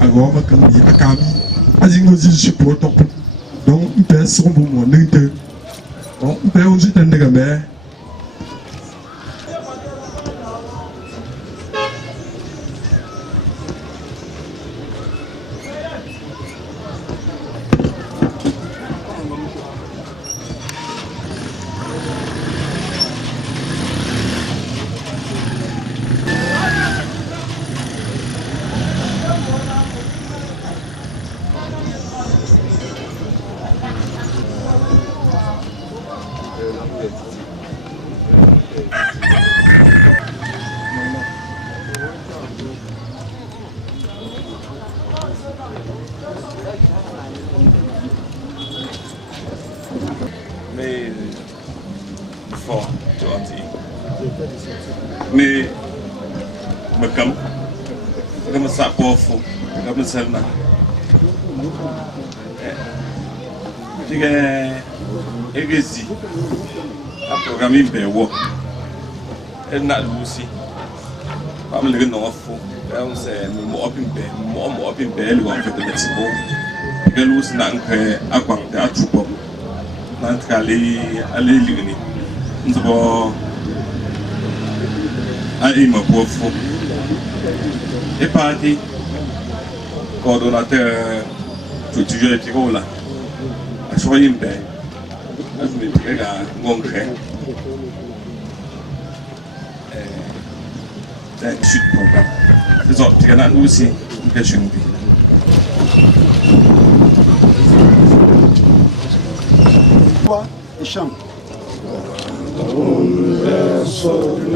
Agora que me acaba, a gente usa o suporte, donc on peut se remonter, donc on peut aussi tendre la main. Mais fort, tu vois, mais comme ça pour fou, comme ça là. Tu sais, église, a programme bien wo, elle n'a aussi, pas me le nom fou, on sait moi opin ben, elle va faire de Mexico, elle aussi n'a que à quoi à tout pour. Nanti ali ligni nzobo ai ma pofu e parti coordonnateur tu es tiko là a choisi une paix a je me dis là ngongre c'est chute programme c'est ça tu as nous aussi que je dis et chante.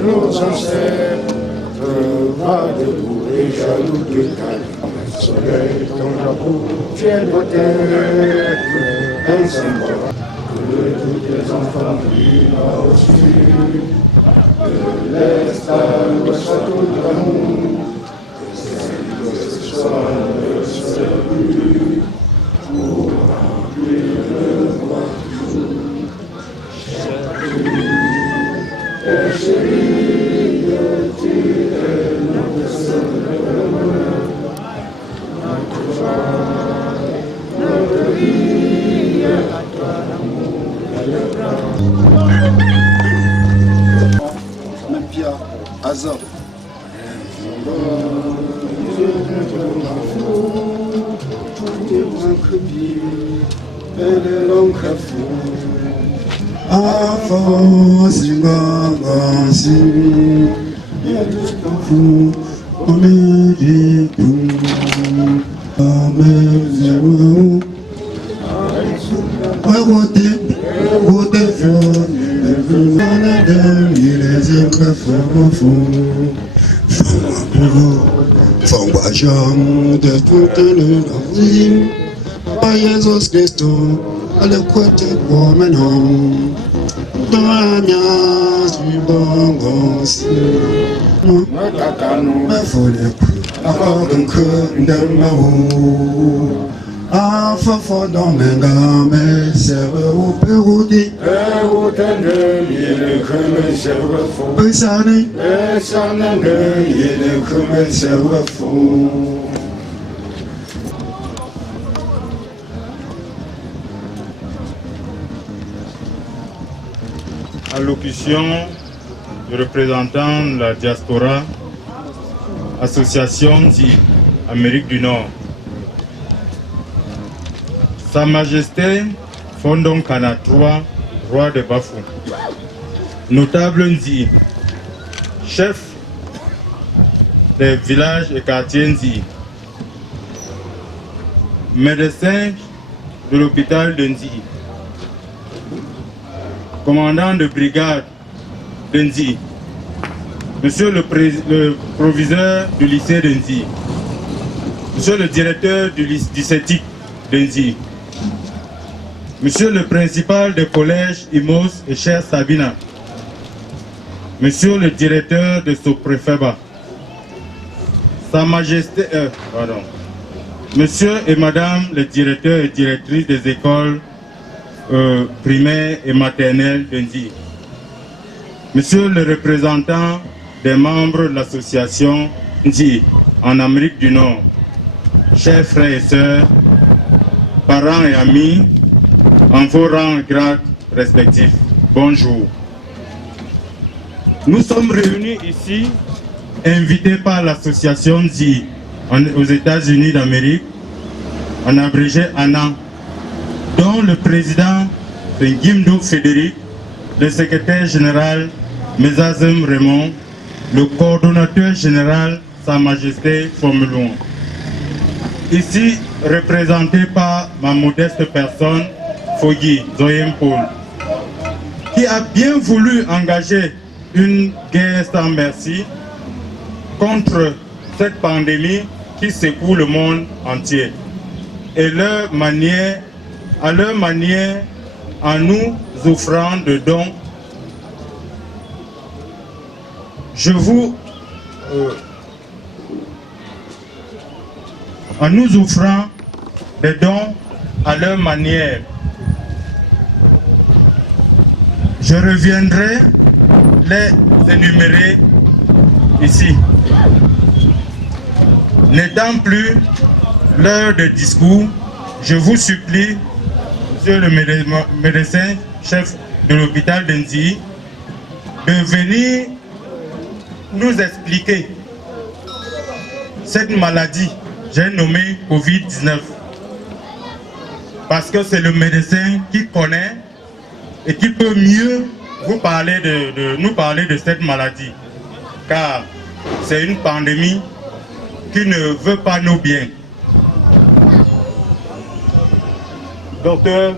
Nos ancêtres, va debout et jaloux de calme. Le soleil dans la boue, fier de terre, un symbole que tous les enfants vivent au-dessus. De l'est à l'ouest, tout l'amour, que c'est ce soir le seul but pour remplir le mois. Pia Azar. De toute l'énergie, par Jésus Christ, à la côté de mon dans la miase du bon gosse. Ma folie, encore un cœur de ma roue. Ah, fort dans mes gammes, c'est au Péroudi. Il est comme c'est faux. Pesane, il est comme c'est faux. Allocution du représentant de la diaspora, Association d'Amérique du Nord. Sa Majesté Fondon Kana III, roi de Bafou. Notable Nzi, chef des villages et quartiers Nzi. Médecin de l'hôpital de Nzi. Commandant de brigade de Nzi. Monsieur le proviseur du lycée de Nzi. Monsieur le directeur du CETIC de Nzi. Monsieur le principal des collèges Imos et Cher Sabina. Monsieur le directeur de Soprefeba. Sa Majesté, Monsieur et Madame les directeurs et directrices des écoles primaires et maternelles de Nzi. Monsieur le représentant des membres de l'association Nzi en Amérique du Nord. chers frères et sœurs, parents et amis, en vos rangs et grades respectifs, bonjour. Nous sommes réunis ici, invités par l'association ZI aux États-Unis d'Amérique, en abrégé ANA, dont le président Ngimdo Frédéric, le secrétaire général Mezazem Raymond, le coordonnateur général Sa Majesté Formulon. Ici, représenté par ma modeste personne, Fogui Zoyem Paul, qui a bien voulu engager une guerre sans merci contre cette pandémie qui secoue le monde entier. Et à leur manière, en nous offrant de dons, en nous offrant des dons à leur manière. Je reviendrai les énumérer ici. N'étant plus l'heure de discours, je vous supplie, monsieur le médecin chef de l'hôpital d'Nzi, de venir nous expliquer cette maladie, j'ai nommé Covid-19, parce que c'est le médecin qui connaît et qui peut mieux vous parler nous parler de cette maladie, car c'est une pandémie qui ne veut pas nos biens. Docteur,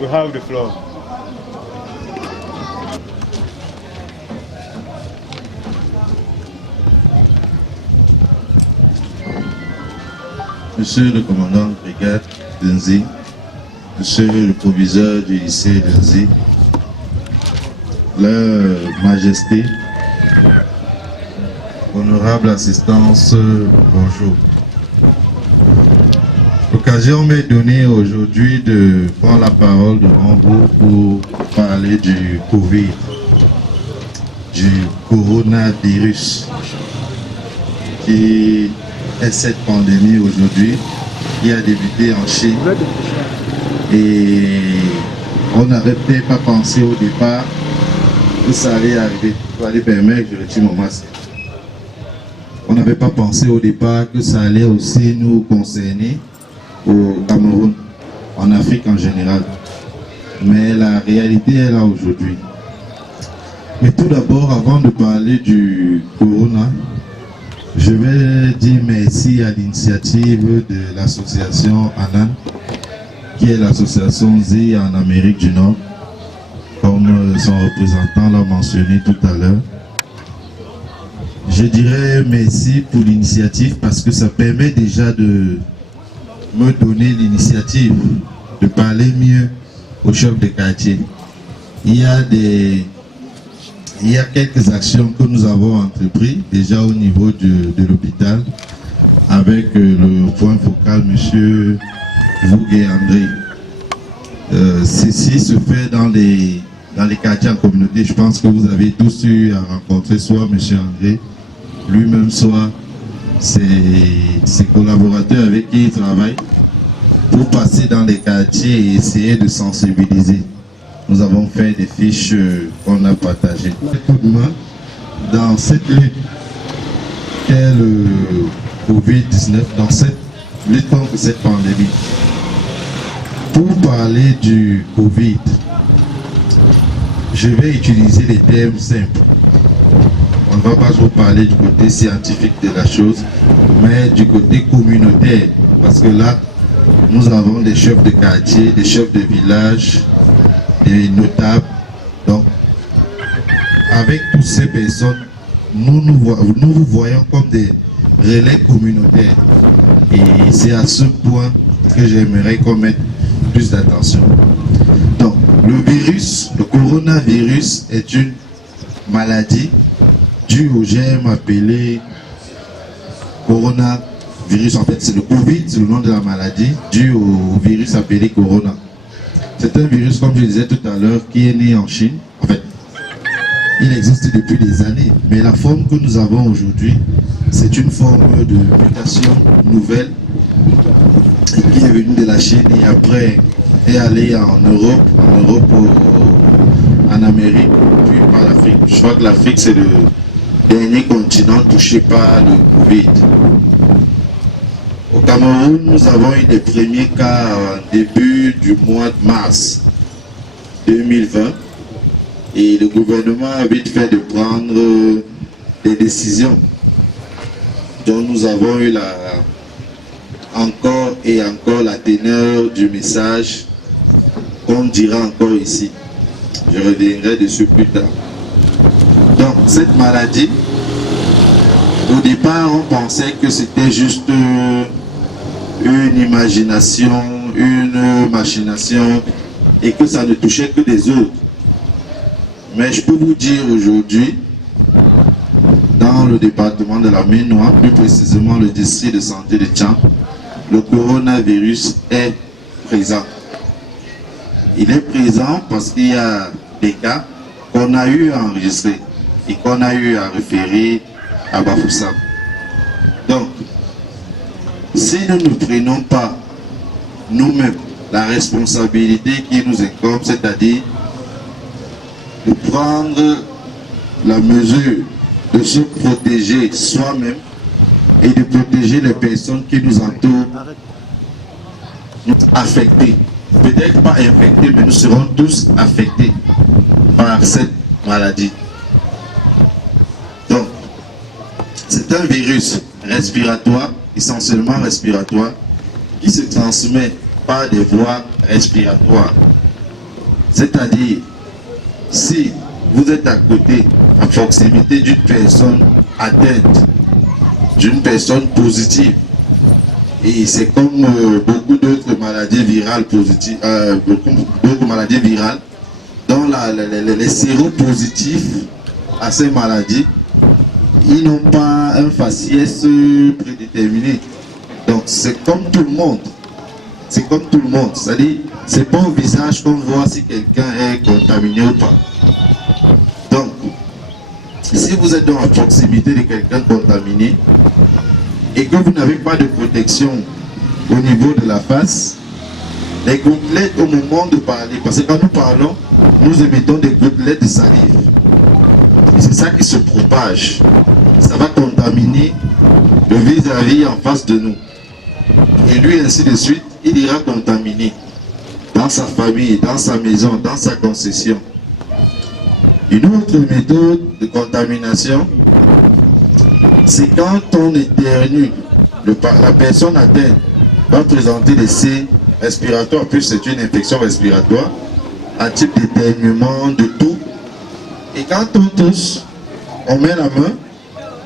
you have the floor. Monsieur le commandant de brigade d'Nzi, Monsieur le proviseur du lycée d'Nzi, Leur Majesté, honorable assistance, bonjour. L'occasion m'est donnée aujourd'hui de prendre la parole devant vous pour parler du Covid, du coronavirus, qui est cette pandémie aujourd'hui, qui a débuté en Chine. Et on n'avait peut-être pas pensé au départ que ça allait arriver. Tu vas les permettre, je retire mon masque. On n'avait pas pensé au départ que ça allait aussi nous concerner au Cameroun, en Afrique en général. Mais la réalité est là aujourd'hui. Mais tout d'abord, avant de parler du corona, je vais dire merci à l'initiative de l'association ANAN, qui est l'association ZI en Amérique du Nord, comme son représentant l'a mentionné tout à l'heure. Je dirais merci pour l'initiative parce que ça permet déjà de me donner l'initiative de parler mieux au chef de quartier. Il y a quelques actions que nous avons entreprises déjà au niveau de l'hôpital avec le point focal M. Vougué André. Ceci se fait dans les quartiers en communauté. Je pense que vous avez tous eu à rencontrer soit M. André lui-même, soit ses collaborateurs avec qui il travaille pour passer dans les quartiers et essayer de sensibiliser. Nous avons fait des fiches qu'on a partagées. Dans cette lutte qu'est le Covid-19, dans cette lutte contre cette pandémie. Pour parler du Covid, je vais utiliser des termes simples. On ne va pas trop parler du côté scientifique de la chose, mais du côté communautaire. Parce que là, nous avons des chefs de quartier, des chefs de village, des notables. Donc, avec toutes ces personnes, nous vous voyons comme des relais communautaires. Et c'est à ce point que j'aimerais qu'on mette plus d'attention. Donc, le virus, le coronavirus est une maladie due au germe appelé coronavirus. En fait, c'est le Covid, c'est le nom de la maladie, dû au virus appelé corona. C'est un virus, comme je disais tout à l'heure, qui est né en Chine. En fait, il existe depuis des années, mais la forme que nous avons aujourd'hui, c'est une forme de mutation nouvelle qui est venu de la Chine et après est allé en Europe, en Amérique, puis par l'Afrique. Je crois que l'Afrique c'est le dernier continent touché par le Covid. Au Cameroun, nous avons eu des premiers cas au début du mois de mars 2020 et le gouvernement a vite fait de prendre des décisions dont nous avons eu encore et encore la teneur du message qu'on dira encore ici. Je reviendrai dessus plus tard. Donc cette maladie, au départ on pensait que c'était juste une imagination, une machination et que ça ne touchait que des autres. Mais je peux vous dire aujourd'hui, dans le département de la Maine-Noire, plus précisément le district de santé de Tcham, le coronavirus est présent. Il est présent parce qu'il y a des cas qu'on a eu à enregistrer et qu'on a eu à référer à Bafoussam. Donc, si nous ne prenons pas nous-mêmes la responsabilité qui nous incombe, c'est-à-dire de prendre la mesure de se protéger soi-même et de protéger les personnes qui nous entourent, nous affectés. Peut-être pas infectés, mais nous serons tous affectés par cette maladie. Donc, c'est un virus respiratoire, essentiellement respiratoire, qui se transmet par des voies respiratoires. C'est-à-dire, si vous êtes à côté, à proximité d'une personne atteinte, d'une personne positive, et c'est comme beaucoup d'autres maladies virales positives, beaucoup maladies virales, dont les séropositifs à ces maladies, ils n'ont pas un faciès prédéterminé. Donc c'est comme tout le monde. C'est comme tout le monde. C'est-à-dire, c'est pas au visage qu'on voit si quelqu'un est contaminé ou pas. Donc, si vous êtes dans la proximité de quelqu'un contaminé et que vous n'avez pas de protection au niveau de la face, les gouttelettes au moment de parler, parce que quand nous parlons, nous émettons des gouttelettes de salive. Et c'est ça qui se propage. Ça va contaminer le vis-à-vis en face de nous. Et lui, ainsi de suite, il ira contaminer dans sa famille, dans sa maison, dans sa concession. Une autre méthode de contamination, c'est quand on éternue, la personne atteinte va présenter des signes respiratoires, puis c'est une infection respiratoire, un type d'éternuement, de toux. Et quand on tousse, on met la main,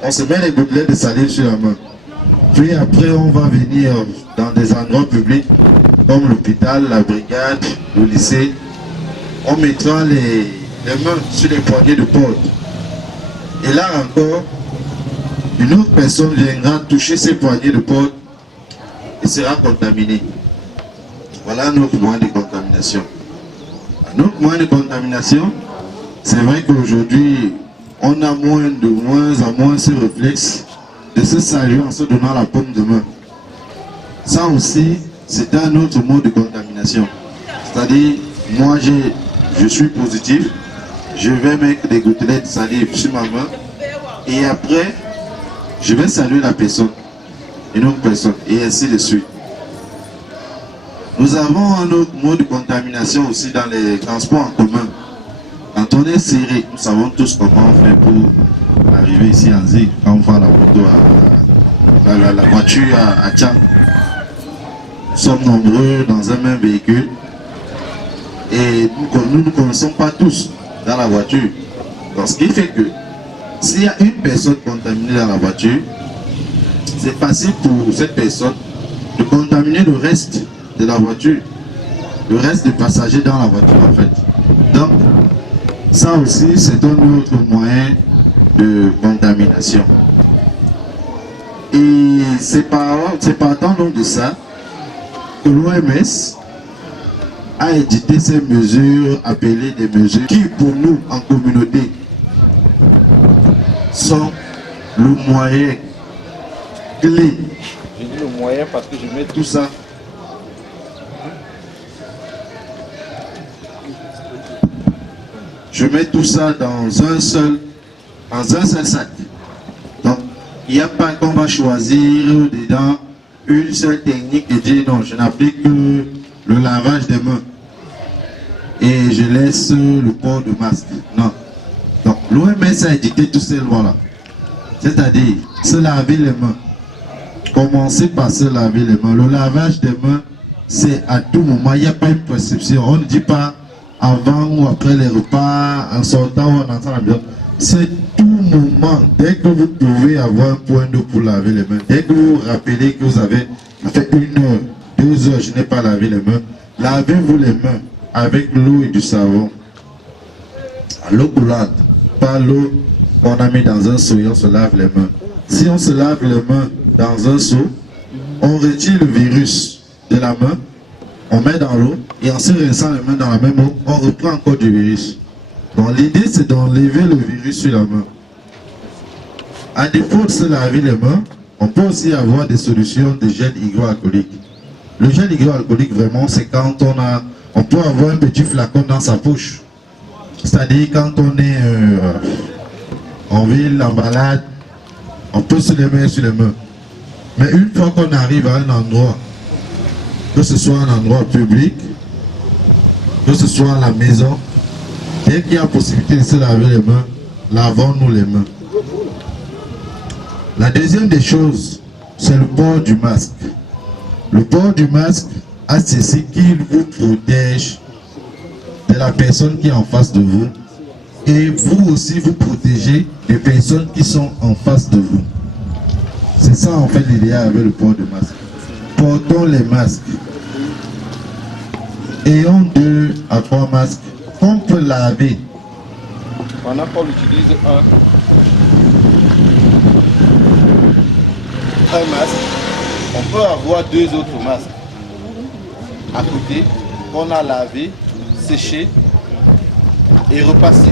on se met les gouttelettes de salive sur la main. Puis après, on va venir dans des endroits publics, comme l'hôpital, la brigade, le lycée. On mettra les mains sur les poignées de porte. Et là encore, une autre personne viendra toucher ces poignées de porte et sera contaminée. Voilà un autre moyen de contamination. Un autre moyen de contamination, c'est vrai qu'aujourd'hui, on a moins en moins ce réflexe de se saluer en se donnant la paume de main. Ça aussi, c'est un autre mode de contamination. C'est-à-dire, moi je suis positif, je vais mettre des gouttelettes de salive sur ma main et après, je vais saluer la personne, une autre personne, et ainsi de suite. Nous avons un autre mode de contamination aussi dans les transports en commun. Quand on est serré, nous savons tous comment on fait pour arriver ici en Zig, quand on prend la moto la voiture à Tcham. Nous sommes nombreux dans un même véhicule et nous ne connaissons pas tous dans la voiture. Donc ce qui fait que s'il y a une personne contaminée dans la voiture, c'est facile pour cette personne de contaminer le reste de la voiture, le reste des passagers dans la voiture en fait. Donc ça aussi c'est un autre moyen de contamination. Et c'est partant donc de ça que l'OMS a édité ces mesures appelées des mesures qui pour nous en communauté sont le moyen clé. Je dis le moyen parce que je mets tout ça je mets tout ça dans un seul sac. Donc, il n'y a pas qu'on va choisir dedans une seule technique et dire non, je n'applique que le lavage des mains et je laisse le port de masque. Non. Donc, l'OMS a édicté toutes ces lois-là. C'est-à-dire, se laver les mains. Commencez par se laver les mains. Le lavage des mains, c'est à tout moment. Il n'y a pas une prescription. On ne dit pas avant ou après les repas, en sortant ou en entrant à la maison. C'est tout moment. Dès que vous pouvez avoir un point d'eau pour laver les mains, dès que vous vous rappelez que vous avez fait 1 heure, 2 heures, je n'ai pas lavé les mains, lavez-vous les mains avec l'eau et du savon. À l'eau coulante, pas l'eau qu'on a mis dans un seau et on se lave les mains. Si on se lave les mains dans un seau, on retire le virus de la main, on met dans l'eau et en se rinçant les mains dans la même eau, on reprend encore du virus. Donc l'idée c'est d'enlever le virus sur la main. À défaut de se laver les mains, on peut aussi avoir des solutions de gel hydroalcoolique. Le gel hydroalcoolique vraiment c'est quand on peut avoir un petit flacon dans sa poche. C'est-à-dire quand on est en ville, en balade, on peut se les mettre sur les mains. Mais une fois qu'on arrive à un endroit, que ce soit un endroit public, que ce soit à la maison, dès qu'il y a possibilité de se laver les mains, lavons-nous les mains. La deuxième des choses, c'est le port du masque. Le port du masque a ceci qu'il vous protège de la personne qui est en face de vous et vous aussi vous protégez des personnes qui sont en face de vous. C'est ça en fait l'idéal avec le port du masque. Portons les masques. Ayons 2 à 3 masques qu'on peut laver. Pendant qu'on utilise un masque, on peut avoir 2 autres masques à côté qu'on a lavé, séché et repassé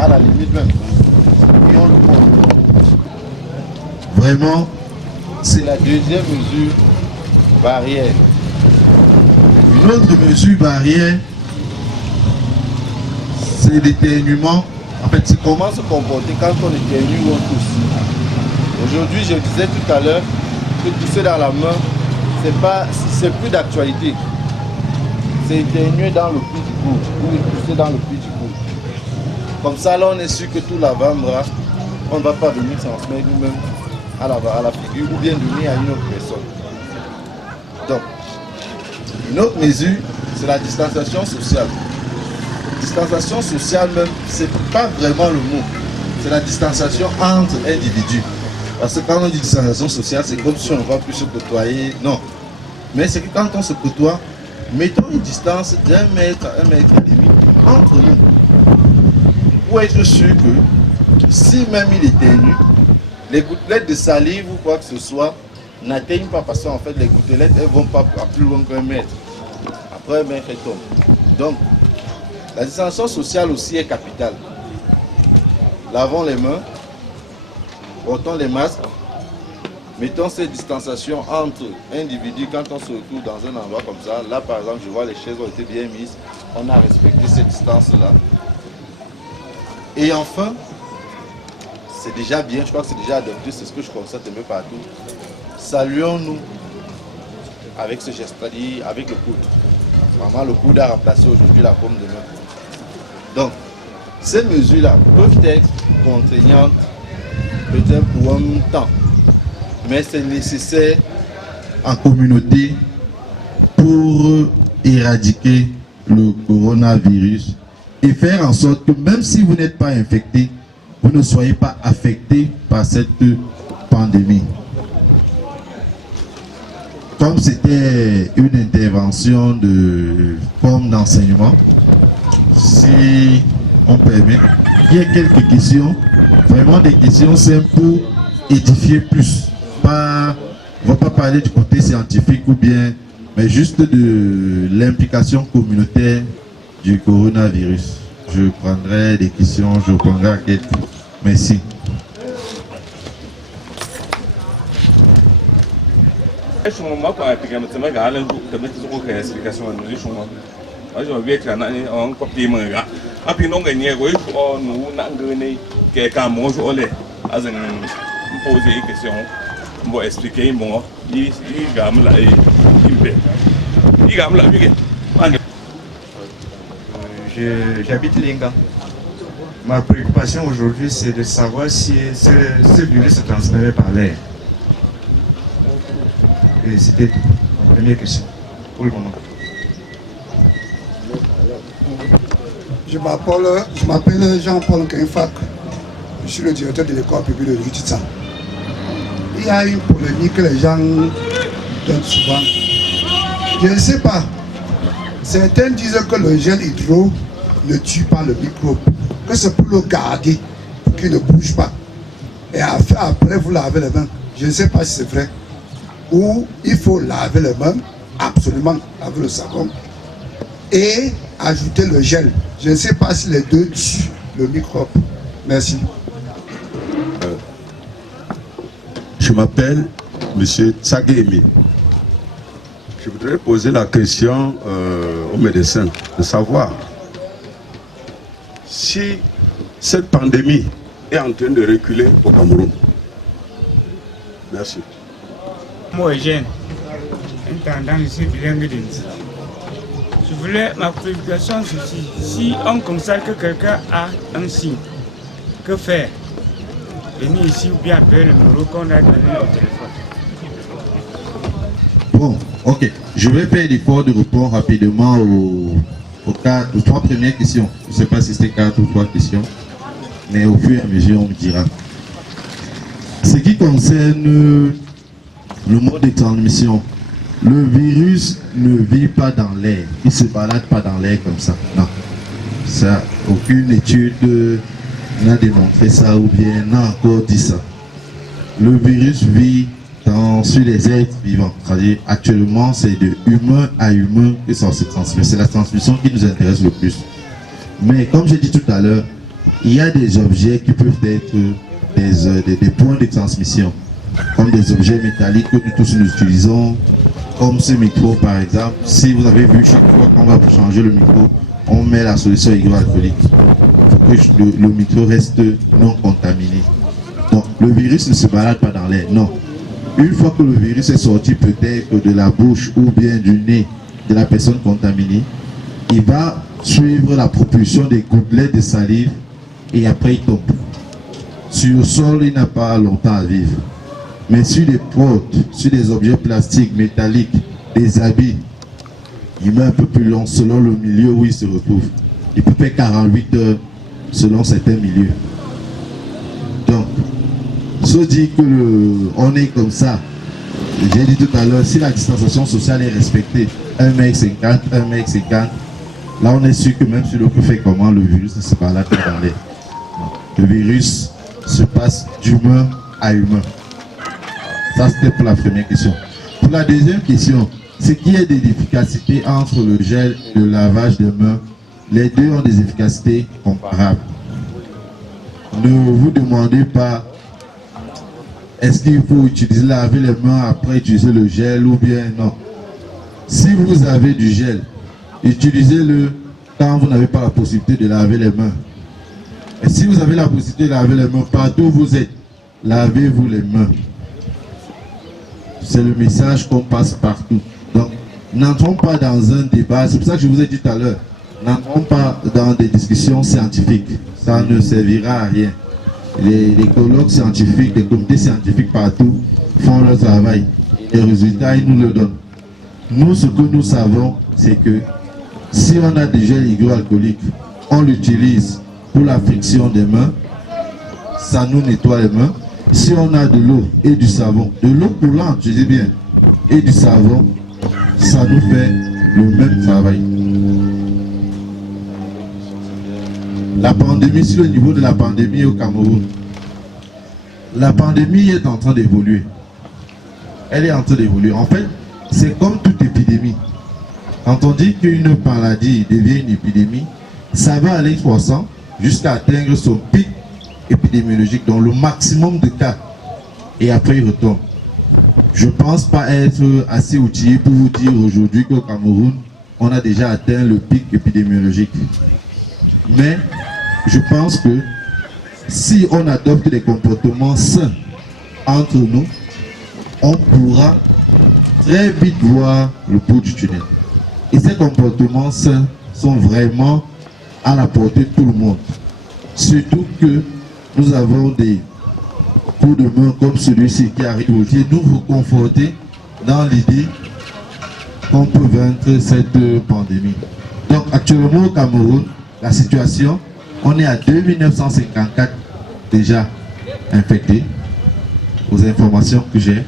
à la limite même. Et on le porte. Vraiment, C'est la deuxième mesure barrière. une autre mesure barrière, c'est l'éternuement. En fait, c'est Comment se comporter quand on éternue ou on tousse. Aujourd'hui, je disais tout à l'heure que tousser dans la main, c'est plus d'actualité. C'est éternuer dans le pli du cou ou tousser dans le pli du cou. Comme ça, là, on est sûr que tout l'avant-bras, on ne va pas venir transmettre nous-mêmes à la figure ou bien donner à une autre personne. Donc, une autre mesure, c'est la distanciation sociale. Distanciation sociale même, c'est pas vraiment le mot. C'est la distanciation entre individus. Parce que quand on dit distanciation sociale, c'est comme si on ne va plus se côtoyer. Non. Mais c'est que quand on se côtoie, mettons une distance d'1 mètre à 1,5 mètre entre nous. Pour être sûr que si même il éternue, les gouttelettes de salive ou quoi que ce soit n'atteignent pas parce qu'en fait les gouttelettes elles vont pas à plus loin qu'1 mètre. Après 1 mètre elles tombent. Donc la distanciation sociale aussi est capitale. Lavons les mains, portons les masques, mettons cette distanciation entre individus quand on se retrouve dans un endroit comme ça. Là par exemple je vois les chaises ont été bien mises, on a respecté cette distance là. Et enfin, c'est déjà bien, je crois que c'est déjà adopté, c'est ce que je constate un peu partout. Saluons-nous avec ce geste, c'est-à-dire avec le coude. Vraiment, le coude a remplacé aujourd'hui la paume de main. Donc, ces mesures-là peuvent être contraignantes, peut-être pour un temps, mais c'est nécessaire en communauté pour éradiquer le coronavirus et faire en sorte que même si vous n'êtes pas infecté, vous ne soyez pas affecté par cette pandémie. Comme c'était une intervention de forme d'enseignement, si on permet, il y a quelques questions, vraiment des questions simples pour édifier plus. Pas, on ne va pas parler du côté scientifique ou bien, mais juste de l'implication communautaire du coronavirus. Je prendrai des questions, je prendrai à quelques. Merci. explication Après, non, gagné, oui, nous n'avons gagné quelqu'un, moi, je vais poser une question, je vais expliquer, moi, il gagne là, il gagne là, J'habite Linga. Ma préoccupation aujourd'hui, c'est de savoir si ce virus se transmettait par l'air. Et c'était tout. Ma première question, pour le moment. Je m'appelle Jean-Paul Kenfak. Je suis le directeur de l'école publique de Vititsa. Il y a une polémique que les gens donnent souvent. Je ne sais pas. Certains disent que le gel hydro ne tue pas le microbe, que c'est pour le garder, pour qu'il ne bouge pas. Et après, vous lavez les mains. Je ne sais pas si c'est vrai. Ou il faut laver les mains, absolument, avec le savon, et ajouter le gel. Je ne sais pas si les deux tuent le microbe. Merci. Je m'appelle M. Tsagemi. Je voudrais poser la question aux médecins de savoir si cette pandémie est en train de reculer au Cameroun. Merci. Moi, Eugène, intendant ici bilingue d'Inzi. Je voulais, ma préoccupation, ceci. Si on constate que quelqu'un a un signe, que faire? Venir ici ou bien appeler le numéro qu'on a donné au téléphone. Bon, ok. Je vais faire l'effort de répondre rapidement aux 3 premières questions. Je ne sais pas si c'était 4 ou 3 questions, mais au fur et à mesure, on me dira. Ce qui concerne le mode de transmission, le virus ne vit pas dans l'air. Il ne se balade pas dans l'air comme ça. Non. Ça, aucune étude n'a démontré ça ou bien n'a encore dit ça. Le virus vit sur les êtres vivants. C'est-à-dire, actuellement, c'est de humain à humain que ça se transmet. C'est la transmission qui nous intéresse le plus. Mais comme j'ai dit tout à l'heure, il y a des objets qui peuvent être des points de transmission, comme des objets métalliques que nous tous nous utilisons, comme ce micro par exemple. Si vous avez vu, chaque fois qu'on va changer le micro, on met la solution hydroalcoolique pour que le micro reste non contaminé. Donc le virus ne se balade pas dans l'air, non. Une fois que le virus est sorti peut-être de la bouche ou bien du nez de la personne contaminée, il va suivre la propulsion des gouttelettes de salive et après il tombe. Sur le sol, il n'a pas longtemps à vivre. Mais sur des portes, sur des objets plastiques, métalliques, des habits, il met un peu plus long selon le milieu où il se retrouve. Il peut faire 48 heures selon certains milieux. Donc, se dit que on est comme ça, j'ai dit tout à l'heure, si la distanciation sociale est respectée, 1m50, 1m50, là on est sûr que même si l'on peut faire comment, le virus ne se balade pas dans l'air. Le virus se passe d'humain à humain. Ça c'était pour la première question. Pour la deuxième question, c'est qu'il y a des efficacités entre le gel et le lavage des mains. Les deux ont des efficacités comparables. Ne vous demandez pas est-ce qu'il faut utiliser laver les mains après utiliser le gel ou bien non. Si vous avez du gel, utilisez-le quand vous n'avez pas la possibilité de laver les mains. Et si vous avez la possibilité de laver les mains partout où vous êtes, lavez-vous les mains. C'est le message qu'on passe partout. Donc, n'entrons pas dans un débat. C'est pour ça que je vous ai dit tout à l'heure, n'entrons pas dans des discussions scientifiques. Ça ne servira à rien. Les colloques scientifiques, les comités scientifiques partout font leur travail. Les résultats, ils nous le donnent. Nous, ce que nous savons, c'est que si on a du gel hydroalcoolique, on l'utilise pour la friction des mains, ça nous nettoie les mains. Si on a de l'eau et du savon, de l'eau coulante, je dis bien, et du savon, ça nous fait le même travail. La pandémie, sur le niveau de la pandémie au Cameroun, la pandémie est en train d'évoluer. Elle est en train d'évoluer. En fait, c'est comme toute épidémie. Quand on dit qu'une maladie devient une épidémie, ça va aller croissant jusqu'à atteindre son pic épidémiologique, dans le maximum de cas. Et après, il retombe. Je ne pense pas être assez outillé pour vous dire aujourd'hui qu'au Cameroun, on a déjà atteint le pic épidémiologique. Mais je pense que si on adopte des comportements sains entre nous, on pourra très vite voir le bout du tunnel. Et ces comportements sains sont vraiment à la portée de tout le monde. Surtout que nous avons des coups de main comme celui-ci qui arrive aujourd'hui, nous vous conforter dans l'idée qu'on peut vaincre cette pandémie. Donc actuellement au Cameroun, la situation, on est à 2954 déjà infectés, aux informations que j'ai.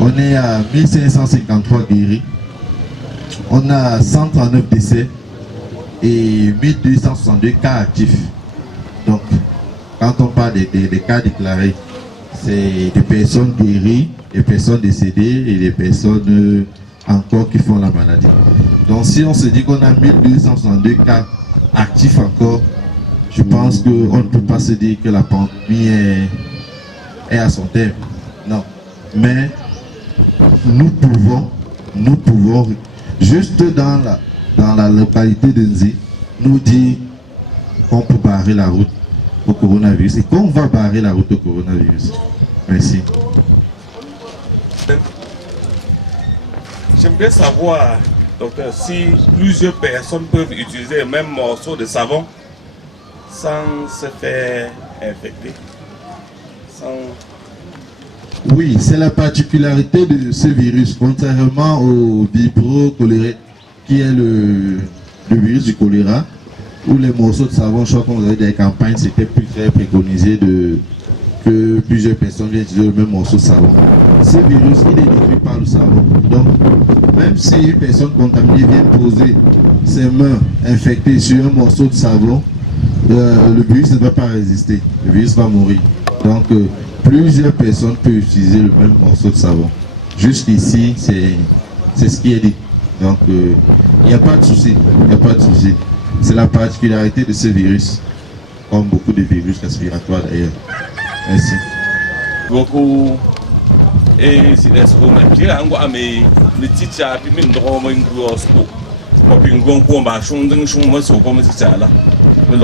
On est à 1553 guéris. On a 139 décès et 1262 cas actifs. Donc, quand on parle des cas déclarés, c'est des personnes guéries, des personnes décédées et des personnes encore qui font la maladie. Donc, si on se dit qu'on a 1262 cas actifs encore, je pense qu'on ne peut pas se dire que la pandémie est à son terme. Non. Mais nous pouvons, juste dans la localité de Nzi, nous dire qu'on peut barrer la route au coronavirus et qu'on va barrer la route au coronavirus. Merci. J'aimerais savoir, docteur, si plusieurs personnes peuvent utiliser le même morceau de savon sans se faire infecter. Oui, c'est la particularité de ce virus, contrairement au vibro-choléra, qui est le virus du choléra, où les morceaux de savon, je crois qu'on avait des campagnes, c'était plus très préconisé que plusieurs personnes viennent utiliser le même morceau de savon. Ce virus, il est détruit par le savon. Donc, même si une personne contaminée vient poser ses mains infectées sur un morceau de savon, le virus ne va pas résister, le virus va mourir. Donc, plusieurs personnes peuvent utiliser le même morceau de savon. Jusqu'ici, c'est ce qui est dit. Donc, il n'y a pas de souci. Il n'y a pas de souci. C'est la particularité de ce virus, comme beaucoup de virus respiratoires d'ailleurs. Merci. Beaucoup. Et si les school, puis là, on a mis les teachers, puis même dans le school. Puis on a un peu de choses comme ça là. Le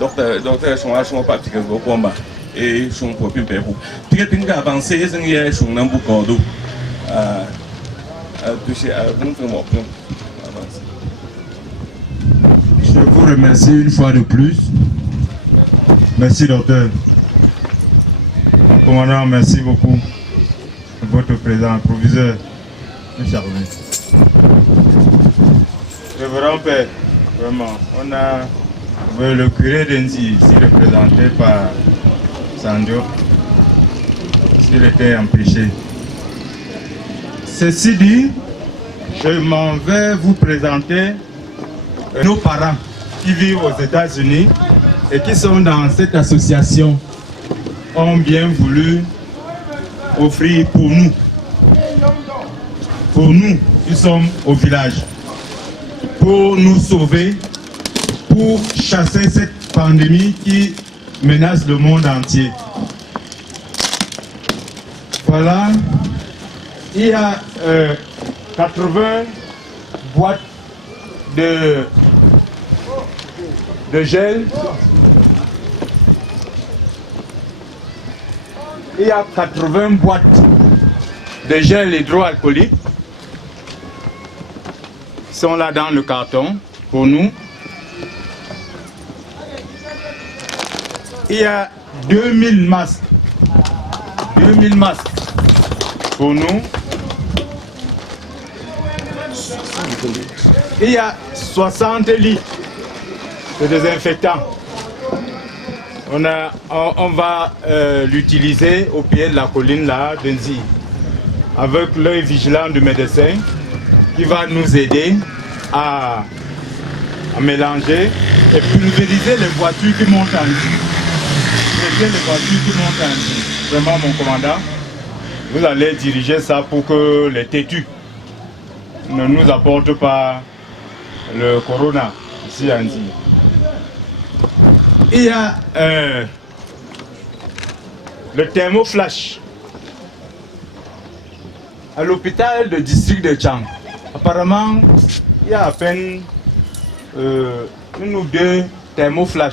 docteur, sont pas parce que vous combat et sont pour plus peur. Puis que tu as avancé, c'est une chose non beaucoup d'eau. Toucher à bon moment. Je vous remercie une fois de plus. Merci docteur. Commandant, merci beaucoup de votre présence. Proviseur, Révérend Père, vraiment, on a le curé d'Enzi ici représenté par Sandio, s'il était empêché. Ceci dit, je m'en vais vous présenter nos parents qui vivent aux États-Unis et qui sont dans cette association, ont bien voulu offrir pour nous qui sommes au village, pour nous sauver, pour chasser cette pandémie qui menace le monde entier. Voilà, il y a 80 boîtes de gel. Il y a 80 boîtes de gel hydroalcoolique qui sont là dans le carton pour nous. Il y a 2000 masques. 2000 masques pour nous. Il y a 60 litres de désinfectant. On va l'utiliser au pied de la colline là, d'Enzi, avec l'œil vigilant du médecin qui va nous aider à mélanger et pulvériser les voitures qui montent en ligne. Les voitures qui montent en ligne. Vraiment, mon commandant, vous allez diriger ça pour que les têtus ne nous apportent pas le corona ici à Nzi. Il y a le thermoflash à l'hôpital de district de Tchang. Apparemment, il y a à peine une ou deux thermoflash